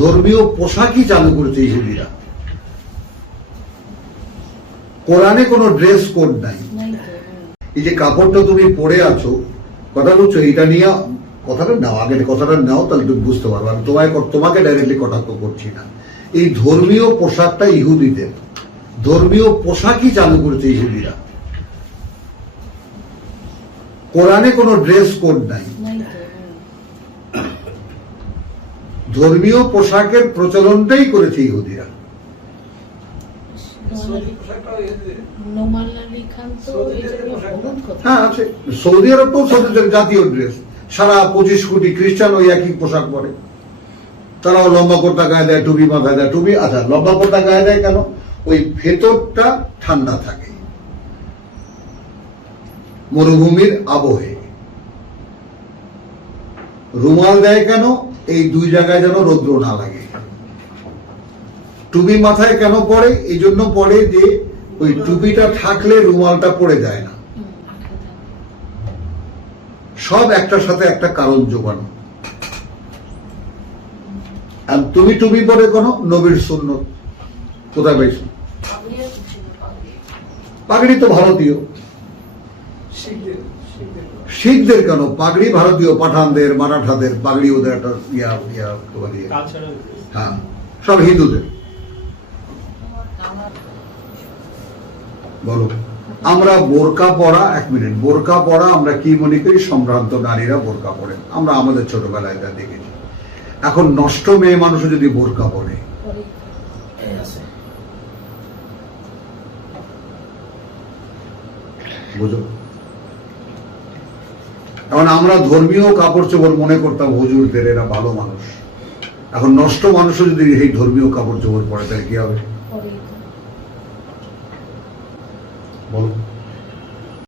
ধর্মীয় পোশাকই চালু করেছে ইহুদিরা। কোরআনে কোনো ড্রেস কোড নাই। এই যে কাপড়টা তুমি পরে আছো, কথা বলছো, এটা নিয়ে কথাটা নাও, আগের কথাটা নাও, তাহলে তুমি বুঝতে পারবে। আমি তোমাকে ডাইরেক্টলি কটাক্ষ করছি না। এই ধর্মীয় পোশাকটা ইহুদিদের, ধর্মীয় পোশাকই চালু করেছে ইহুদিরা। কোরআনে কোনো ড্রেস কোড নাই। ধর্মীয় পোশাকের প্রচলনটাই করেছে ইহুদিরা। হ্যাঁ আছে, সৌদি আরব তো সৌদিদের জাতীয় ড্রেস। সারা 25 কোটি খ্রিস্টান ওই একই পোশাক পরে। তারাও লম্বা কুর্তা গায়ে দেয়, টুপি মাথায় দেয়। টুপি, আচ্ছা, লম্বা কুর্তা গায়ে দেয় কেন? ওই ভেতরটা ঠান্ডা থাকে মরুভূমির আবহে। রুমাল দেয় কেন? এই দুই জায়গায় যেন রৌদ্র না লাগে। টুপি মাথায় কেন পড়ে? এই জন্য পড়ে যে ওই টুপিটা থাকলে রুমালটা পড়ে যায় না। সব একটার সাথে একটা কারণ যোগানো। আর তুমি টুপি পরে কোনো নবীর সুন্নত কোথায় পাইছো? পাগড়ি তো ভারতীয়। শিখদের কেন? পাগড়ি ভারতীয়, পাঠানদের, মারাঠাদের পাগড়ি, ওদের একটা হ্যাঁ, সব হিন্দুদের। বলো, আমরা বোরকা পরা, 1 মিনিট, বোরকা পরা আমরা কি মনে করি? সম্ভ্রান্ত নারীরা বোরকা পরে, আমরা আমাদের ছোটবেলায় এটা দেখেছি। এখন নষ্ট মেয়ে মানুষও যদি বোরকা পরে, বুঝো? এখন আমরা ধর্মীয় কাপড় চোপড় মনে করতাম হুজুরদের, এরা ভালো মানুষ। এখন নষ্ট মানুষও যদি এই ধর্মীয় কাপড় চোপড় পরে, তাহলে কি হবে বলো?